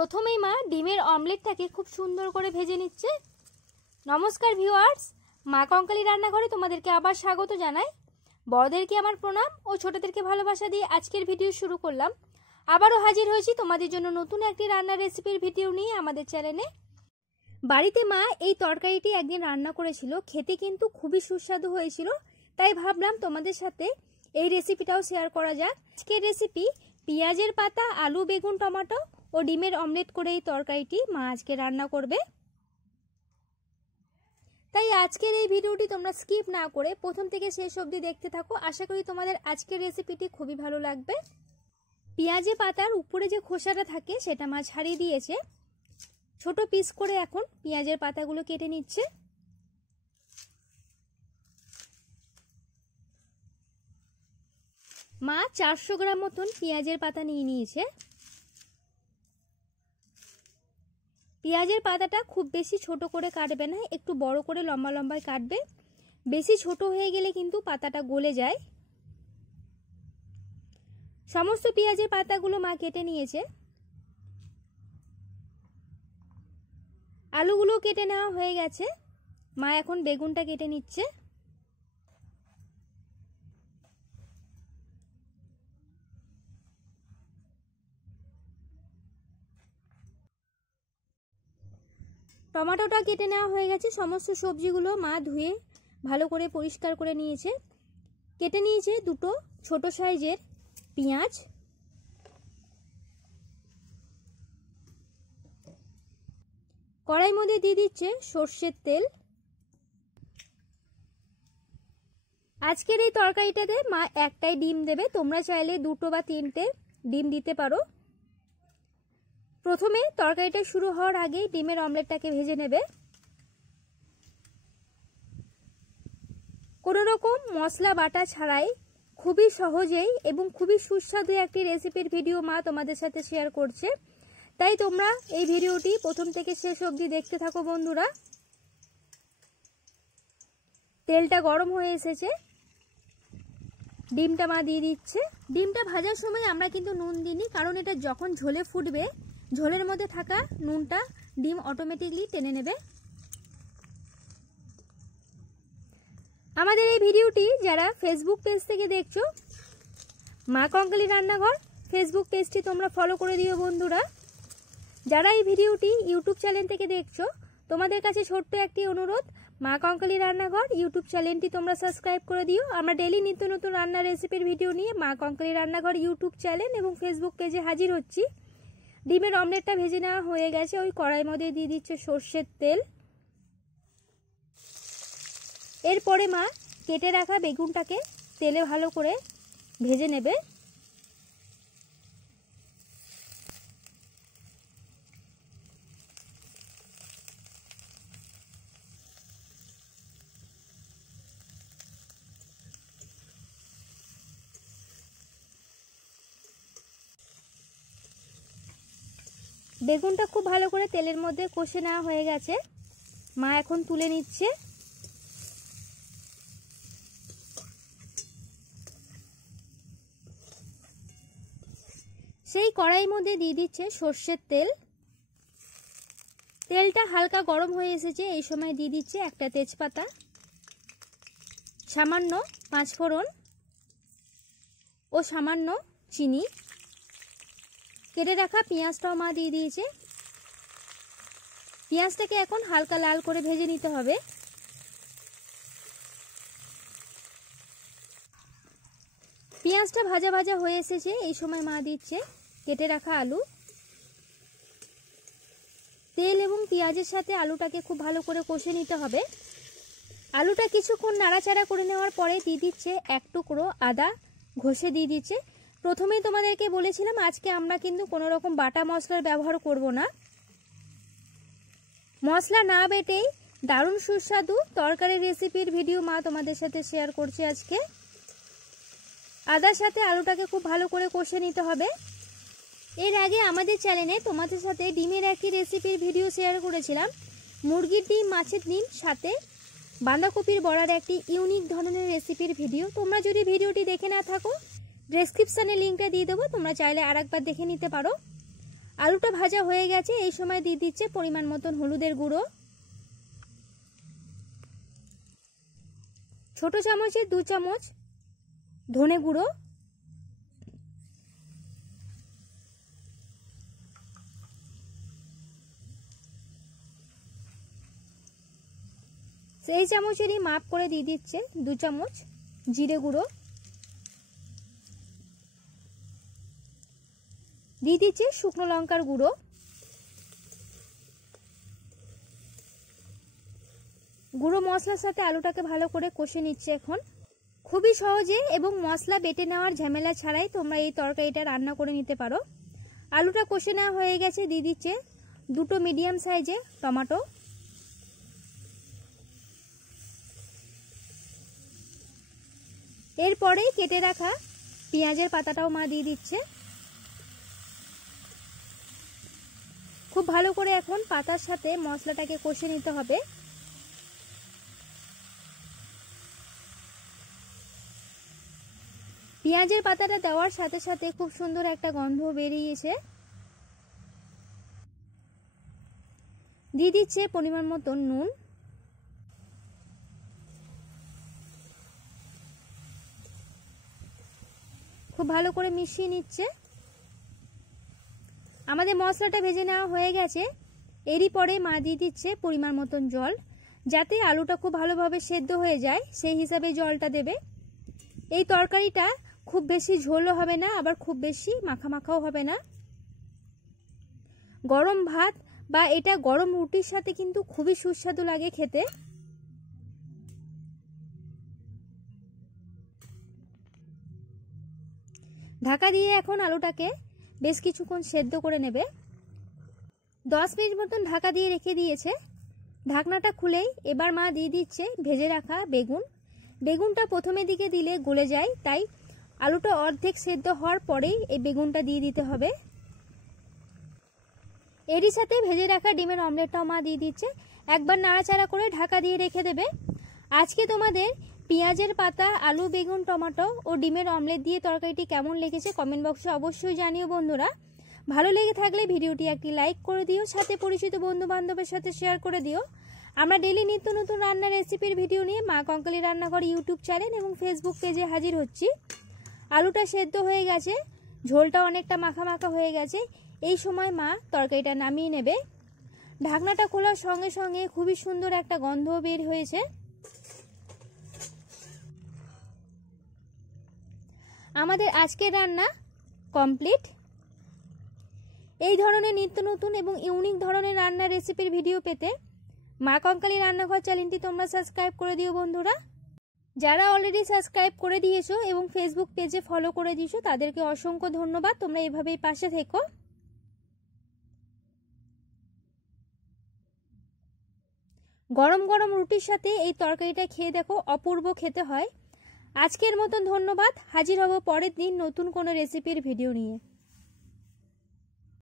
প্রথমেই মা ডিমের অমলেটটাকে খুব সুন্দর করে ভেজে নিচ্ছে। নমস্কার ভিউয়ার্স, মা কঙ্কালী রান্নাঘরে তোমাদেরকে আবার স্বাগত জানাই। বড়দেরকে আমার প্রণাম ও ছোটদেরকে ভালোবাসা দিয়ে আজকের ভিডিও শুরু করলাম। আবারও হাজির হয়েছি তোমাদের জন্য নতুন একটি রান্নার রেসিপির ভিডিও নিয়ে আমাদের চ্যানেলে। বাড়িতে মা এই তরকারিটি একদিন রান্না করেছিল, খেতে কিন্তু খুবই সুস্বাদু হয়েছিল। তাই ভাবলাম তোমাদের সাথে এই রেসিপিটাও শেয়ার করা যাক। আজকের রেসিপি পেঁয়াজের পাতা, আলু, বেগুন, টমেটো ও ডিমের অমলেট করে এই তরকারিটি মা আজকে রান্না করবে। তাই আজকের এই ভিডিওটি তোমরা স্কিপ না করে প্রথম থেকে শেষ অবধি দেখতে থাকো। আশা করি তোমাদের আজকের রেসিপিটি খুবই ভালো লাগবে। পেঁয়াজে পাতার উপরে যে খোসাটা থাকে সেটা মা ছাড়িয়ে দিয়েছে। ছোট পিস করে এখন পেঁয়াজের পাতাগুলো কেটে নিচ্ছে। মা 400 গ্রাম মতন পেঁয়াজের পাতা নিয়ে নিয়েছে। পেঁয়াজের পাতাটা খুব বেশি ছোট করে কাটবে না, একটু বড় করে লম্বা লম্বায় কাটবে। বেশি ছোট হয়ে গেলে কিন্তু পাতাটা গলে যায়। সমস্ত পেঁয়াজের পাতাগুলো মা কেটে নিয়েছে। আলুগুলো কেটে নেওয়া হয়ে গেছে। মা এখন বেগুনটা কেটে নিচ্ছে। টমেটোটা কেটে নেওয়া হয়ে গেছে। সমস্ত সবজিগুলো মা ধুয়ে ভালো করে পরিষ্কার করে নিয়েছে। কেটে নিয়েছে দুটো ছোট সাইজের পেঁয়াজ। কড়াইয়ের মধ্যে দিয়ে দিচ্ছে সর্ষের তেল। আজকের এই তরকারিটাতে মা একটাই ডিম দেবে, তোমরা চাইলে দুটো বা তিনটে ডিম দিতে পারো। প্রথমে তরকারিটা শুরু হওয়ার আগেই ডিমের অমলেটটাকে ভেজে নেবে। কোনো রকম মশলা বাটা ছাড়াই খুবই সহজেই এবং খুবই সুস্বাদু একটি রেসিপির ভিডিও মা তোমাদের সাথে শেয়ার করছে। তাই তোমরা এই ভিডিওটি প্রথম থেকে শেষ অবধি দেখতে থাকো বন্ধুরা। তেলটা গরম হয়ে এসেছে, ডিমটা মা দিয়ে দিচ্ছে। ডিমটা ভাজার সময় আমরা কিন্তু নুন দিইনি, কারণ এটা যখন ঝোলে ফুটবে ঝোলের মধ্যে থাকা নুনটা ডিম অটোমেটিকলি টেনে নেবে। আমাদের এই ভিডিওটি যারা ফেসবুক পেজ থেকে দেখছো, মা কঙ্কালী রান্নাঘর ফেসবুক পেজটি তোমরা ফলো করে দিও বন্ধুরা। যারা এই ভিডিওটি ইউটিউব চ্যানেল থেকে দেখছো, তোমাদের কাছে ছোট্ট একটি অনুরোধ, মা কঙ্কালী রান্নাঘর ইউটিউব চ্যানেলটি তোমরা সাবস্ক্রাইব করে দিও। আমরা ডেইলি নিত্য নতুন রান্নার রেসিপির ভিডিও নিয়ে মা কঙ্কালী রান্নাঘর ইউটিউব চ্যানেল এবং ফেসবুক পেজে হাজির হচ্ছি। ডিমের অমলেটটা ভেজে নেওয়া হয়ে গেছে। ওই কড়াইয়ের মধ্যে দিয়ে দিচ্ছে সর্ষের তেল। এরপরে মা কেটে রাখা বেগুনটাকে তেলে ভালো করে ভেজে নেবে। বেগুনটা খুব ভালো করে তেলের মধ্যে কষে নেওয়া হয়ে গেছে। মা এখন তুলে নিচ্ছে। সেই কড়াইয়ের মধ্যে দিয়ে দিচ্ছে সর্ষের তেল। তেলটা হালকা গরম হয়ে এসেছে। এই সময় দিয়ে দিচ্ছে একটা তেজপাতা, সামান্য 5 ফোড়ন ও সামান্য চিনি। কেটে রাখা পেঁয়াজটাও মা দিয়ে দিয়েছে। পেঁয়াজটাকে এখন হালকা লাল করে ভেজে নিতে হবে। পেঁয়াজটা ভাজা ভাজা হয়ে এসেছে। এই সময় মা দিচ্ছে কেটে রাখা আলু। তেল এবং পেঁয়াজের সাথে আলুটাকে খুব ভালো করে কষে নিতে হবে। আলুটা কিছুক্ষণ নাড়াচাড়া করে নেওয়ার পরে দিয়ে দিচ্ছে এক টুকরো আদা ঘষে দিয়ে দিচ্ছে। প্রথমেই তোমাদেরকে বলেছিলাম আজকে আমরা কিন্তু কোনো রকম বাটা মশলার ব্যবহার করব না। মশলা না বেটেই দারুণ সুস্বাদু তরকারির রেসিপির ভিডিও মা তোমাদের সাথে শেয়ার করছে আজকে। আদার সাথে আলুটাকে খুব ভালো করে কষে নিতে হবে। এর আগে আমাদের চ্যানেলে তোমাদের সাথে ডিমের একটি রেসিপির ভিডিও শেয়ার করেছিলাম। মুরগির ডিম, মাছের ডিম সাথে বাঁধাকপির বড়ার একটি ইউনিক ধরনের রেসিপির ভিডিও। তোমরা যদি ভিডিওটি দেখে না থাকো, ডেসক্রিপশনে লিঙ্কটা দিয়ে দেবো, তোমরা চাইলে আরেকবার দেখে নিতে পারো। আলুটা ভাজা হয়ে গেছে। এই সময় দিয়ে দিচ্ছে পরিমাণ মতন হলুদের গুঁড়ো, ছোট চামচে 2 চামচ ধনে গুঁড়ো, সেই চামচেরই মাপ করে দিয়ে দিচ্ছে 2 চামচ জিরে গুঁড়ো, দিয়ে দিচ্ছে শুকনো লঙ্কার গুঁড়ো, গুঁড়ো মশলার সাথে আলুটাকে ভালো করে কষে নিচ্ছে। এখন খুবই সহজে এবং মশলা বেটে নেওয়ার ঝামেলা ছাড়াই তোমরা এই তরকারিটা রান্না করে নিতে পারো। আলুটা কষে নেওয়া হয়ে গেছে। দিয়ে দিচ্ছে 2টো মিডিয়াম সাইজের টমেটো, এরপরে কেটে রাখা পেঁয়াজের পাতাটাও মা দিয়ে দিচ্ছে। খুব ভালো করে এখন পাতার সাথে মশলাটাকে কষে নিতে হবে। পেঁয়াজের পাতাটা দেওয়ার সাথে সাথে খুব সুন্দর একটা গন্ধ বেরিয়েছে। দিয়ে দিচ্ছে পরিমাণ মতো নুন, খুব ভালো করে মিশিয়ে নিচ্ছে। আমাদের মশলাটা ভেজে নেওয়া হয়ে গেছে। এরই পরে মা দিয়ে দিচ্ছে পরিমাণ মতন জল, যাতে আলুটা খুব ভালোভাবে সেদ্ধ হয়ে যায় সেই হিসাবে জলটা দেবে। এই তরকারিটা খুব বেশি ঝোলও হবে না, আবার খুব বেশি মাখা মাখাও হবে না। গরম ভাত বা এটা গরম রুটির সাথে কিন্তু খুবই সুস্বাদু লাগে খেতে। ঢাকা দিয়ে এখন আলুটাকে বেশ কিছুক্ষণ সেদ্ধ করে নেবে। 10 মিনিট মতন ঢাকা দিয়ে রেখে দিয়েছে। ঢাকনাটা খুলেই এবার মা দিয়ে দিচ্ছে ভেজে রাখা বেগুন। বেগুনটা প্রথমে দিকে দিলে গলে যায়, তাই আলুটা অর্ধেক সেদ্ধ হওয়ার পরেই এই বেগুনটা দিয়ে দিতে হবে। এরই সাথে ভেজে রাখা ডিমের অমলেটটাও মা দিয়ে দিচ্ছে। একবার নাড়াচাড়া করে ঢাকা দিয়ে রেখে দেবে। আজকে তোমাদের পেঁয়াজের পাতা, আলু, বেগুন, টমেটো ও ডিমের অমলেট দিয়ে তরকারিটি কেমন লেগেছে কমেন্ট বক্সে অবশ্যই জানিও বন্ধুরা। ভালো লেগে থাকলে ভিডিওটি একটি লাইক করে দিও, সাথে পরিচিত বন্ধু বান্ধবের সাথে শেয়ার করে দিও। আমরা ডেলি নিত্য নতুন রান্নার রেসিপির ভিডিও নিয়ে মা কঙ্কালী রান্নাঘর ইউটিউব চ্যানেল এবং ফেসবুক পেজে হাজির হচ্ছি। আলুটা সেদ্ধ হয়ে গেছে, ঝোলটা অনেকটা মাখা মাখা হয়ে গেছে। এই সময় মা তরকারিটা নামিয়ে নেবে। ঢাকনাটা খোলার সঙ্গে সঙ্গে খুবই সুন্দর একটা গন্ধ বের হয়েছে। আমাদের আজকের রান্না কমপ্লিট। এই ধরনের নিত্য নতুন এবং ইউনিক ধরনের রান্নার রেসিপির ভিডিও পেতে মা কঙ্কালী রান্নাঘর চ্যানেলটি তোমরা সাবস্ক্রাইব করে দিও বন্ধুরা। যারা অলরেডি সাবস্ক্রাইব করে দিয়েছো এবং ফেসবুক পেজে ফলো করে দিয়েছো তাদেরকে অসংখ্য ধন্যবাদ। তোমরা এভাবেই পাশে থেকো। গরম গরম রুটির সাথে এই তরকারিটা খেয়ে দেখো, অপূর্ব খেতে হয়। আজকের মতন ধন্যবাদ। হাজির হব পরের দিন নতুন কোনো রেসিপির ভিডিও নিয়ে।